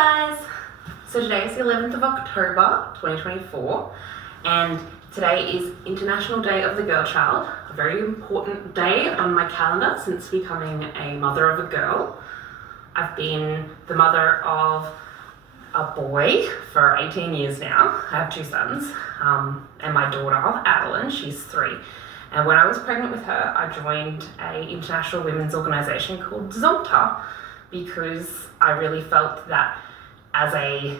guys! So today is the 11th of October 2024 and today is International Day of the Girl Child, a very important day on my calendar since becoming a mother of a girl. I've been the mother of a boy for 18 years now. I have two sons and my daughter Adeline, she's 3. And when I was pregnant with her, I joined an international women's organisation called Zonta because I really felt that as a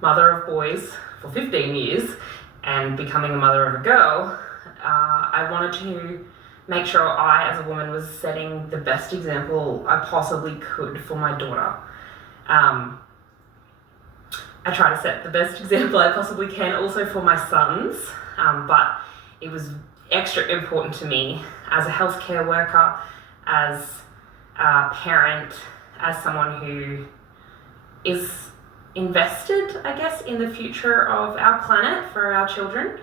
mother of boys for 15 years and becoming a mother of a girl, I wanted to make sure I, as a woman, was setting the best example I possibly could for my daughter. I try to set the best example I possibly can also for my sons, but it was extra important to me as a healthcare worker, as a parent, as someone who is invested, I guess, in the future of our planet for our children.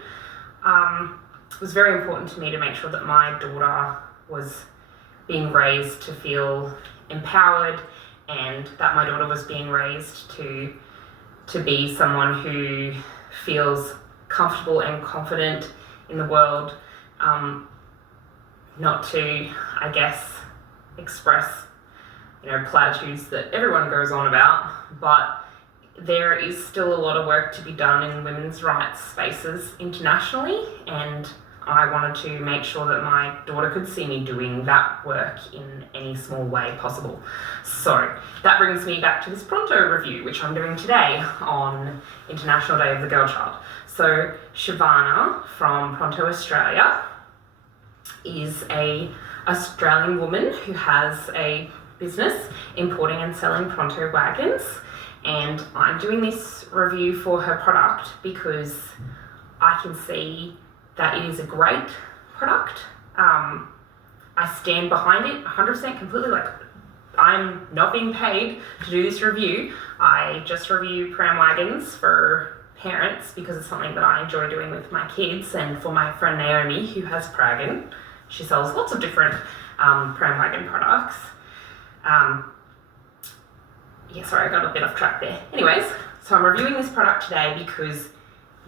It was very important to me to make sure that my daughter was being raised to feel empowered and that my daughter was being raised to be someone who feels comfortable and confident in the world, not to, I guess, express platitudes that everyone goes on about, but there is still a lot of work to be done in women's rights spaces internationally, and I wanted to make sure that my daughter could see me doing that work in any small way possible. So that brings me back to this Pronto review, which I'm doing today on International Day of the Girl Child. So Shavana from Pronto, Australia is an Australian woman who has a business importing and selling Pronto wagons, and I'm doing this review for her product because I can see that it is a great product. I stand behind it 100% completely. I'm not being paid to do this review. I just review pram wagons for parents because it's something that I enjoy doing with my kids, and for my friend Naomi, who has Wagon. She sells lots of different pram wagon products. Sorry, I got a bit off track there. Anyways, so I'm reviewing this product today because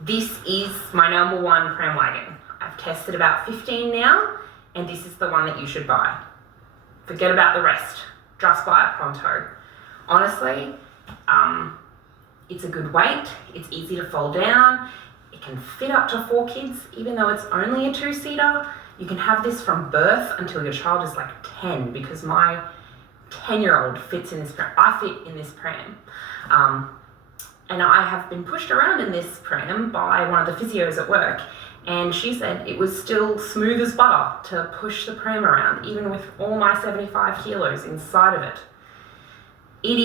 this is my number one pram wagon. I've tested about 15 now, and this is the one that you should buy. Forget about the rest. Just buy a Pronto. Honestly, it's a good weight. It's easy to fold down. It can fit up to 4 kids, even though it's only a 2-seater. You can have this from birth until your child is like 10, because my 10-year-old fits in this pram. I fit in this pram. And I have been pushed around in this pram by one of the physios at work, and she said it was still smooth as butter to push the pram around, even with all my 75 kilos inside of it. It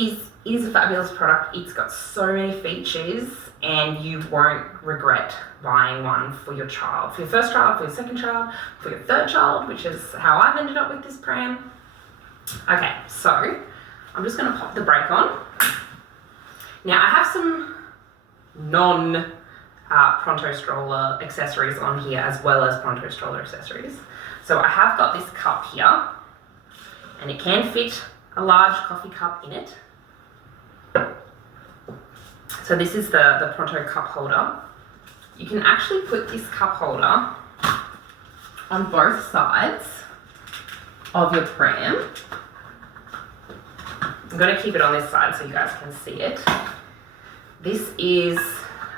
is a fabulous product. It's got so many features, and you won't regret buying one for your child. For your first child, for your second child, for your third child, which is how I've ended up with this pram. Okay, so I'm just going to pop the brake on. Now I have some non-Pronto Stroller accessories on here as well as Pronto Stroller accessories. So I have got this cup here, and it can fit a large coffee cup in it. So this is the Pronto cup holder. You can actually put this cup holder on both sides of your pram. I'm going to keep it on this side so you guys can see it. This is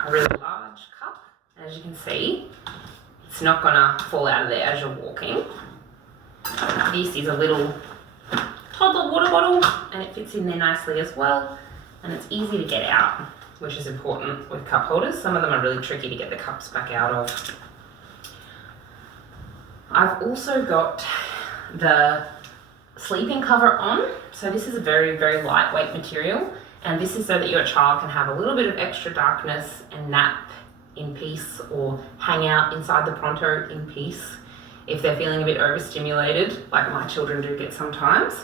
a really large cup. As you can see, it's not going to fall out of there as you're walking. This is a little toddler water bottle, and it fits in there nicely as well, and it's easy to get out, which is important with cup holders. Some of them are really tricky to get the cups back out of. I've also got the sleeping cover on. So this is a very, very lightweight material, and this is so that your child can have a little bit of extra darkness and nap in peace, or hang out inside the Pronto in peace if they're feeling a bit overstimulated, like my children do get sometimes.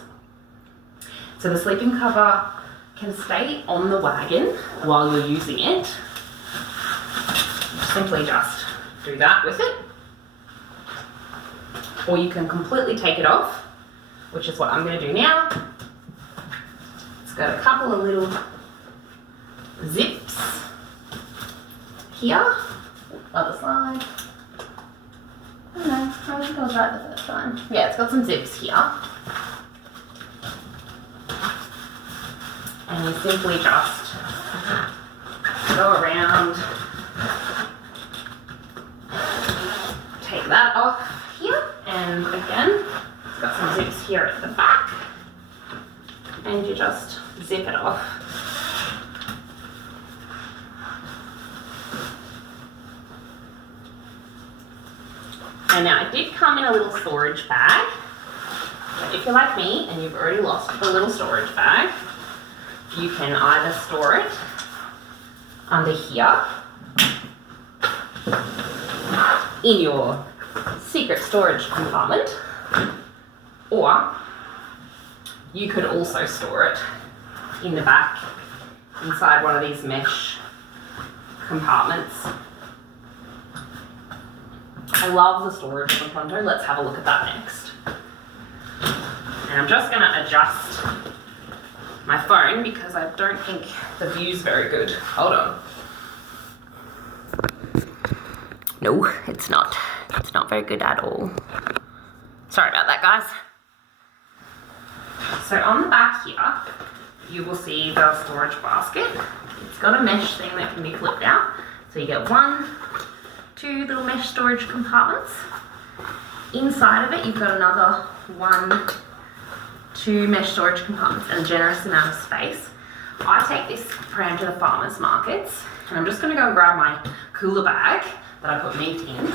So the sleeping cover can stay on the wagon while you're using it. Simply just do that with it. Or you can completely take it off, which is what I'm going to do now. It's got a couple of little zips here. Other side. I don't know, I think I was right the first time. Yeah, it's got some zips here. And you simply just go around, take that off here, and again, it's got some zips here at the back, and you just zip it off. And now it did come in a little storage bag, but if you're like me and you've already lost the little storage bag, you can either store it under here in your secret storage compartment, or you could also store it in the back inside one of these mesh compartments. I love the storage of the Pronto. Let's have a look at that next. And I'm just going to adjust my phone because I don't think the view's very good. Hold on. No, it's not. It's not very good at all. Sorry about that, guys. So on the back here, you will see the storage basket. It's got a mesh thing that can be flipped out. So you get 1, 2 little mesh storage compartments. Inside of it, you've got another 1, 2 mesh storage compartments and a generous amount of space. I take this pram to the farmers markets, and I'm just going to go and grab my cooler bag that I put meat in.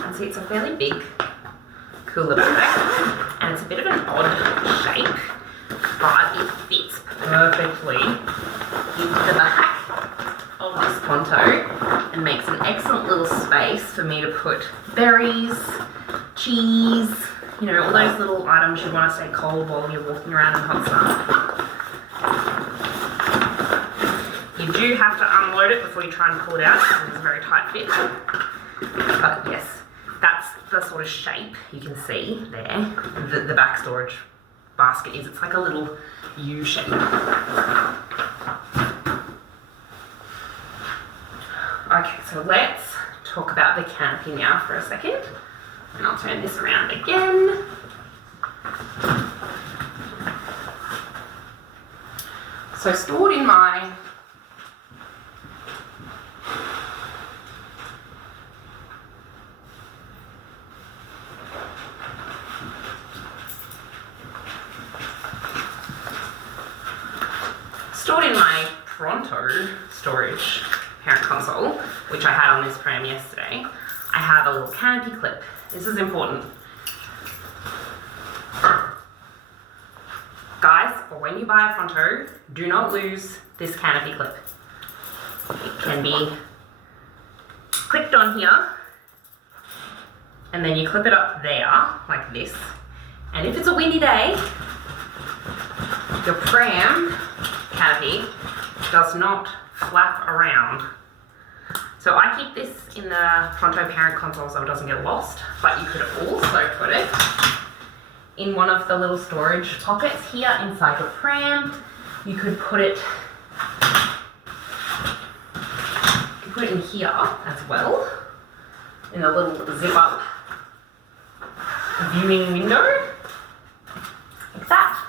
Now, see, it's a fairly big cooler bag, and it's a bit of an odd shape, but it fits perfectly into the back of this Pronto and makes an excellent little space for me to put berries, cheese, you know, all those little items you want to stay cold while you're walking around in hot sun. You do have to unload it before you try and pull it out because it's a very tight fit. But yes, that's the sort of shape you can see there. The back storage basket is. It's like a little U shape. Okay, so let's talk about the canopy now for a second. And I'll turn this around again. So stored in my Pronto storage parent console, which I had on this pram yesterday, I have a little canopy clip. This is important. Guys, for when you buy a Pronto, do not lose this canopy clip. It can be clipped on here, and then you clip it up there, like this. And if it's a windy day, your pram canopy does not flap around. So I keep this in the Pronto parent console so it doesn't get lost, but you could also put it in one of the little storage pockets here inside your pram. You could put it in here as well, in a little zip up viewing window, like that.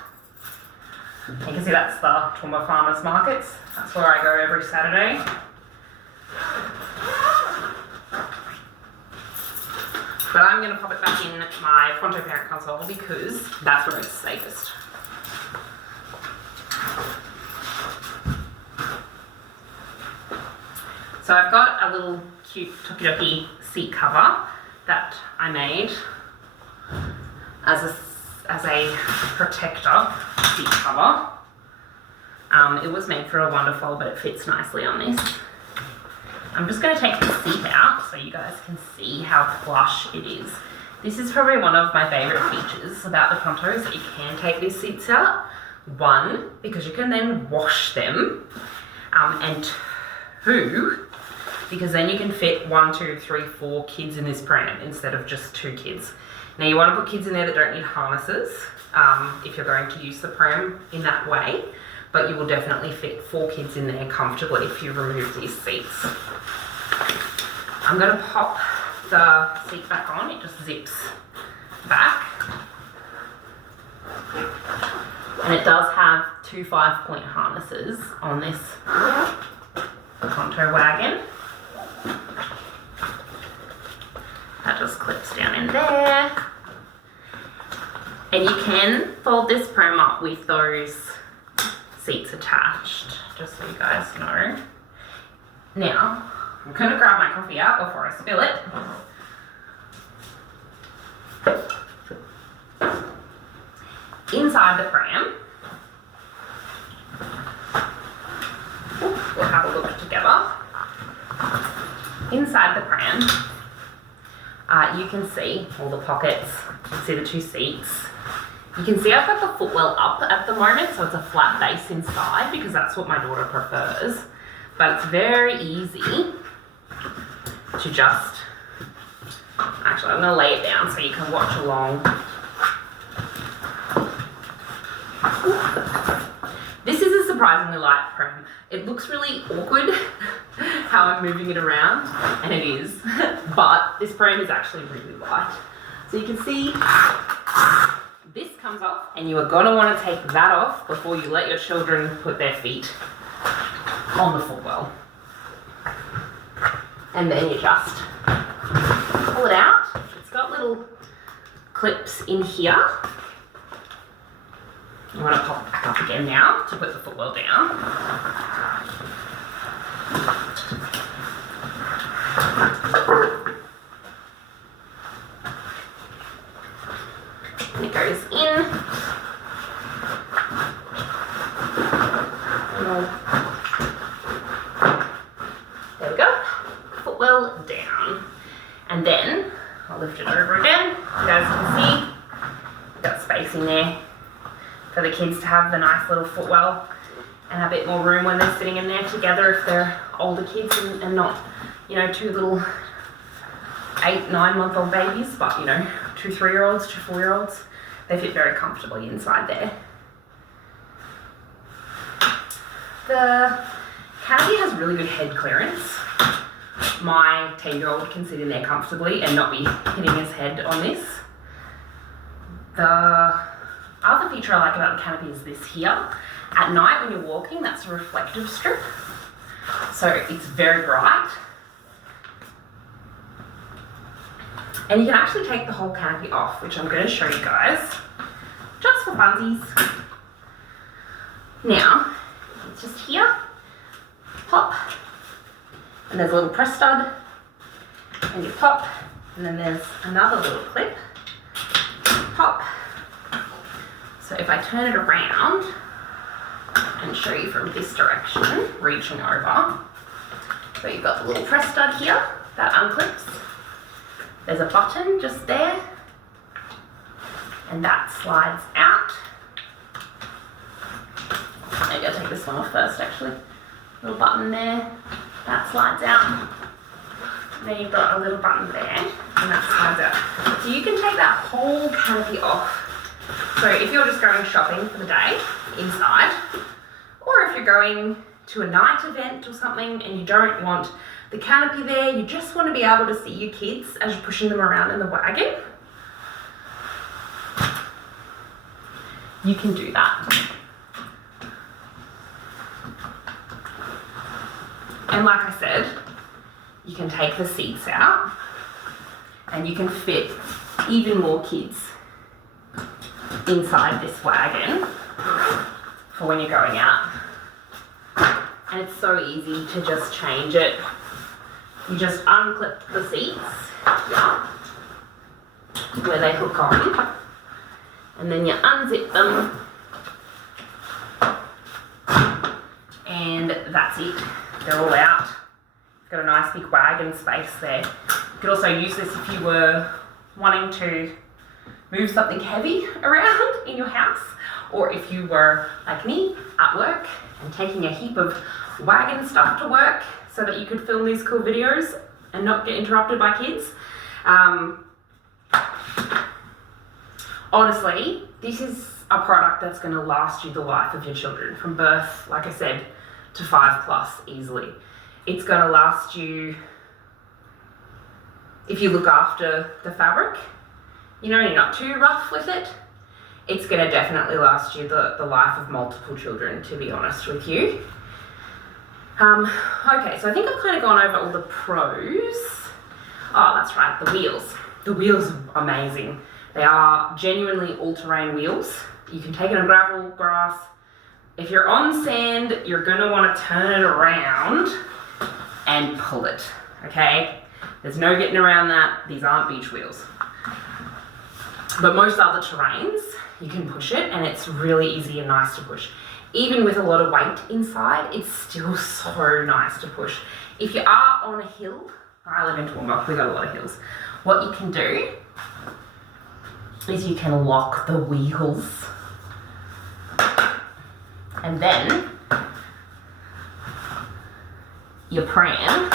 You can see that's the Toowoomba Farmers Markets. That's where I go every Saturday. But I'm going to pop it back in my Pronto parent console because that's where it's safest. So I've got a little cute Tokidoki seat cover that I made as a protector seat cover. It was made for a Wonderful, but it fits nicely on this. I'm just going to take the seat out so you guys can see how plush it is. This is probably one of my favourite features about the Prontos, that you can take these seats out. One, because you can then wash them, and two, because then you can fit 1, 2, 3, 4 kids in this pram instead of just 2 kids. Now you want to put kids in there that don't need harnesses if you're going to use the pram in that way, but you will definitely fit 4 kids in there comfortably if you remove these seats. I'm going to pop the seat back on, it just zips back. And it does have 2 5-point harnesses on this Pronto wagon. That just clips down in there. And you can fold this pram up with those seats attached, just so you guys know. Now, I'm going to grab my coffee out before I spill it. Inside the pram, we'll have a look together. Inside the pram, you can see all the pockets, you can see the 2 seats. You can see I've got the footwell up at the moment, so it's a flat base inside because that's what my daughter prefers. But it's very easy to just, actually I'm going to lay it down so you can watch along. This is a surprisingly light pram. It looks really awkward how I'm moving it around, and it is, but this pram is actually really light. So you can see this comes off, and you are going to want to take that off before you let your children put their feet on the footwell. And then you just pull it out. It's got little clips in here. I'm going to pop it back up again now to put the footwell down. And it goes in. There we go. Footwell down. And then I'll lift it over again. You guys can see I've got space in there for the kids to have the nice little footwell and a bit more room when they're sitting in there together if they're older kids and not, you know, 2 little 8, 9-month-old babies, but, you know, 2 3-year-olds, 2 4-year-olds. They fit very comfortably inside there. The canopy has really good head clearance. My 10-year-old can sit in there comfortably and not be hitting his head on this. The other feature I like about the canopy is this here. At night when you're walking, that's a reflective strip. So it's very bright. And you can actually take the whole canopy off, which I'm going to show you guys, just for funsies. Now, it's just here, pop, and there's a little press stud, and you pop, and then there's another little clip, pop. So if I turn it around and show you from this direction, reaching over, so you've got the little press stud here, that unclips. There's a button just there, and that slides out. Maybe I'll take this one off first actually. Little button there, that slides out. And then you've got a little button there, and that slides out. So you can take that whole canopy off. So if you're just going shopping for the day, inside, or if you're going to a night event or something and you don't want the canopy there, you just want to be able to see your kids as you're pushing them around in the wagon, you can do that. And like I said, you can take the seats out and you can fit even more kids inside this wagon for when you're going out. And it's so easy to just change it. You just unclip the seats where they hook on, and then you unzip them, and that's it. They're all out. You've got a nice big wagon space there. You could also use this if you were wanting to move something heavy around in your house, or if you were like me at work and taking a heap of wagon stuff to work. so that you could film these cool videos and not get interrupted by kids. Honestly, this is a product that's going to last you the life of your children, from birth, like I said, to 5+ easily. It's going to last you, if you look after the fabric, you know, you're not too rough with it, it's going to definitely last you the life of multiple children, to be honest with you. Okay, so I think I've kind of gone over all the pros. Oh, that's right, the wheels. The wheels are amazing. They are genuinely all-terrain wheels. You can take it on gravel, grass. If you're on sand, you're going to want to turn it around and pull it, okay? There's no getting around that. These aren't beach wheels. But most other terrains, you can push it, and it's really easy and nice to push. Even with a lot of weight inside, it's still so nice to push. If you are on a hill, I live in Toowoomba, we've got a lot of hills. What you can do is you can lock the wheels, and then your pram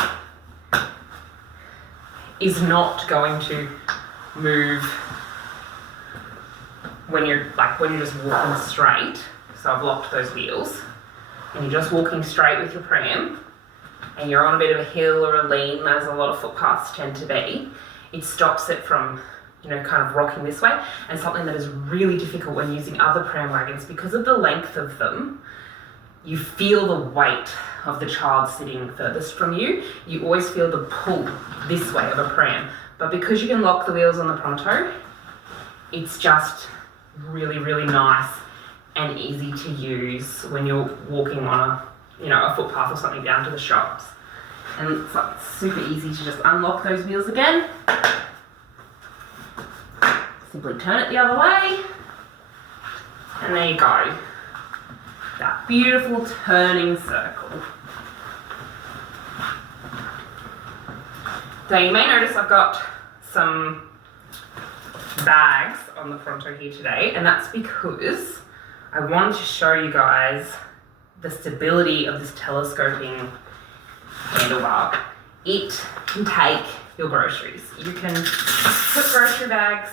is not going to move when you're just walking straight. So I've locked those wheels, and you're just walking straight with your pram, and you're on a bit of a hill or a lean, as a lot of footpaths tend to be. It stops it from, you know, kind of rocking this way. And something that is really difficult when using other pram wagons, because of the length of them, you feel the weight of the child sitting furthest from you. You always feel the pull this way of a pram. But because you can lock the wheels on the Pronto, it's just really, really nice and easy to use when you're walking on a footpath or something down to the shops. And it's like super easy to just unlock those wheels again. Simply turn it the other way, and there you go. That beautiful turning circle. So you may notice I've got some bags on the Pronto here today, and that's because I wanted to show you guys the stability of this telescoping handlebar. It can take your groceries. You can put grocery bags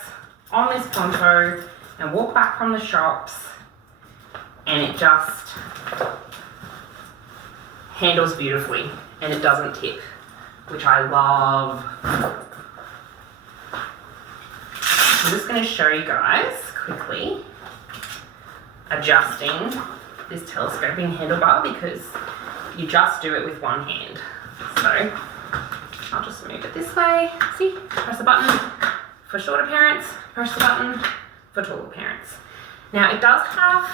on this Pronto and walk back from the shops, and it just handles beautifully, and it doesn't tip, which I love. I'm just going to show you guys quickly adjusting this telescoping handlebar, because you just do it with one hand. So I'll just move it this way. See, press the button for shorter parents, press the button for taller parents. Now it does have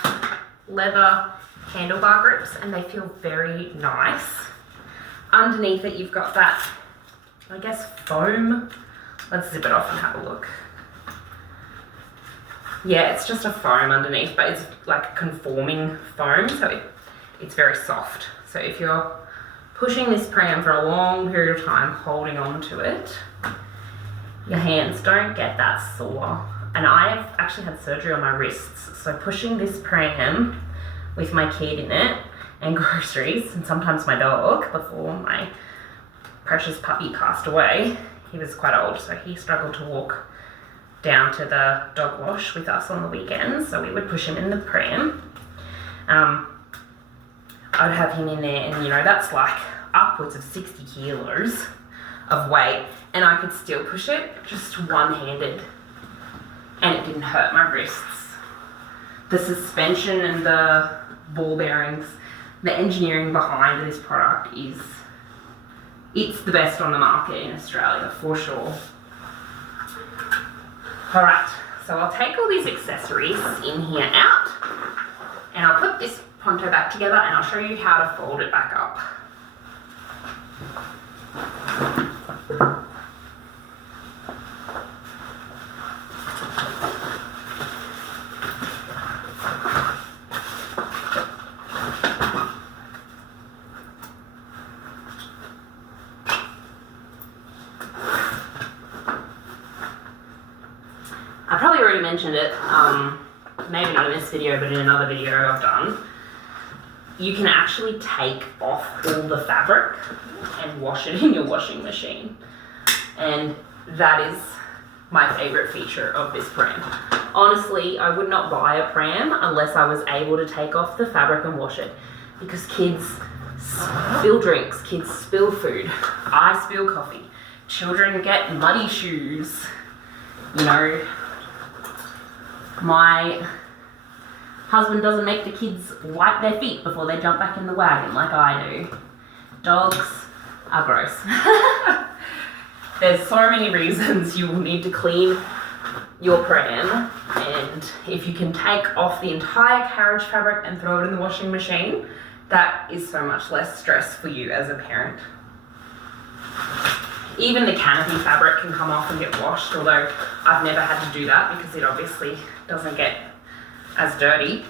leather handlebar grips, and they feel very nice. Underneath it you've got that, I guess, foam. Let's zip it off and have a look. Yeah, it's just a foam underneath, but it's like a conforming foam, so it's very soft. So if you're pushing this pram for a long period of time, holding on to it, your hands don't get that sore. And I've actually had surgery on my wrists, so pushing this pram with my kid in it and groceries, and sometimes my dog, before my precious puppy passed away, he was quite old, so he struggled to walk down to the dog wash with us on the weekends, so we would push him in the pram. I'd have him in there, and that's like upwards of 60 kilos of weight, and I could still push it just one-handed, and it didn't hurt my wrists. The suspension and the ball bearings, the engineering behind this product it's the best on the market in Australia for sure. Alright, so I'll take all these accessories in here out, and I'll put this Pronto back together, and I'll show you how to fold it back up. I probably already mentioned it, maybe not in this video, but in another video I've done. you can actually take off all the fabric and wash it in your washing machine. And that is my favorite feature of this pram. Honestly, I would not buy a pram unless I was able to take off the fabric and wash it, because kids spill drinks, kids spill food, I spill coffee, children get muddy shoes, you know, my husband doesn't make the kids wipe their feet before they jump back in the wagon like I do. Dogs are gross. There's so many reasons you will need to clean your pram, and if you can take off the entire carriage fabric and throw it in the washing machine, that is so much less stress for you as a parent. Even the canopy fabric can come off and get washed, although I've never had to do that because it obviously doesn't get as dirty.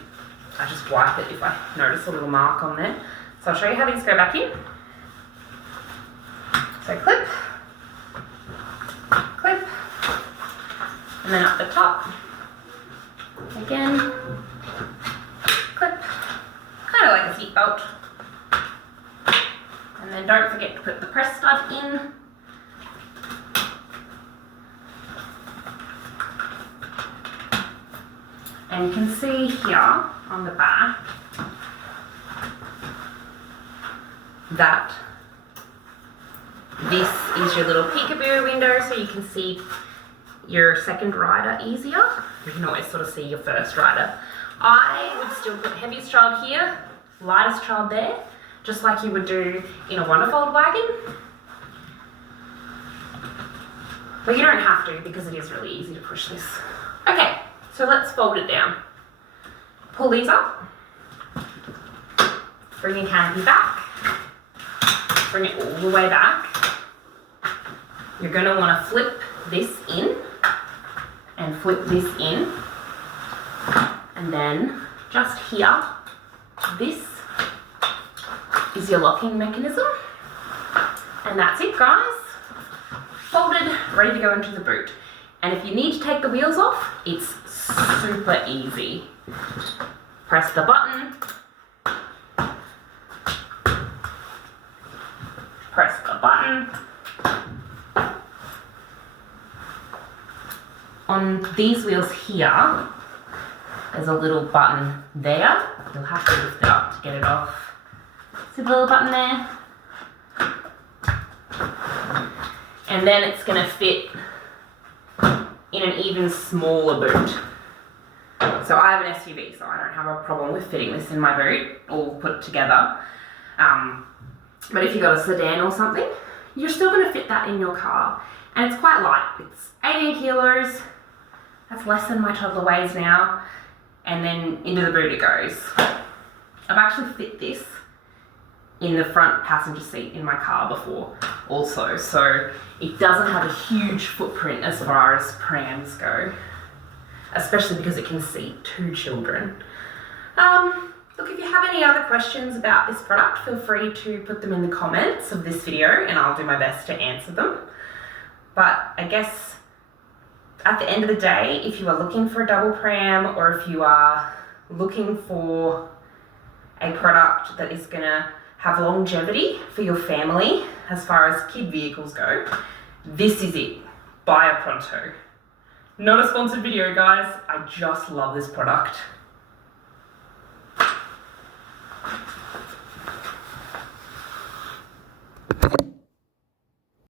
I just wipe it if I notice a little mark on there. So I'll show you how these go back in. So clip, clip, and then up the top, again, clip, kind of like a seat belt. And then don't forget to put the press stud in. And you can see here on the back that this is your little peekaboo window, so you can see your second rider easier. You can always sort of see your first rider. I would still put heaviest child here, lightest child there, just like you would do in a Wonderfold wagon. But you don't have to, because it is really easy to push this. Okay, so let's fold it down. Pull these up, bring your canopy back, bring it all the way back. You're going to want to flip this in and flip this in, and then just here, this is your locking mechanism, and that's it, guys. Folded, ready to go into the boot. And if you need to take the wheels off, it's super easy. Press the button, press the button. On these wheels here, there's a little button there. You'll have to lift it up to get it off. See the little button there? And then it's going to fit in an even smaller boot. So I have an SUV, so I don't have a problem with fitting this in my boot, all put together. But if you've got a sedan or something, you're still going to fit that in your car. And it's quite light. It's 18 kilos. That's less than my toddler weighs now. And then into the boot it goes. I've actually fit this in the front passenger seat in my car before also, so it doesn't have a huge footprint as far as prams go, especially because it can seat 2 children. Look, if you have any other questions about this product, feel free to put them in the comments of this video and I'll do my best to answer them. But I guess at the end of the day, if you are looking for a double pram, or if you are looking for a product that is going to have longevity for your family as far as kid vehicles go, this is it. Buy a Pronto. Not a sponsored video, guys. I just love this product.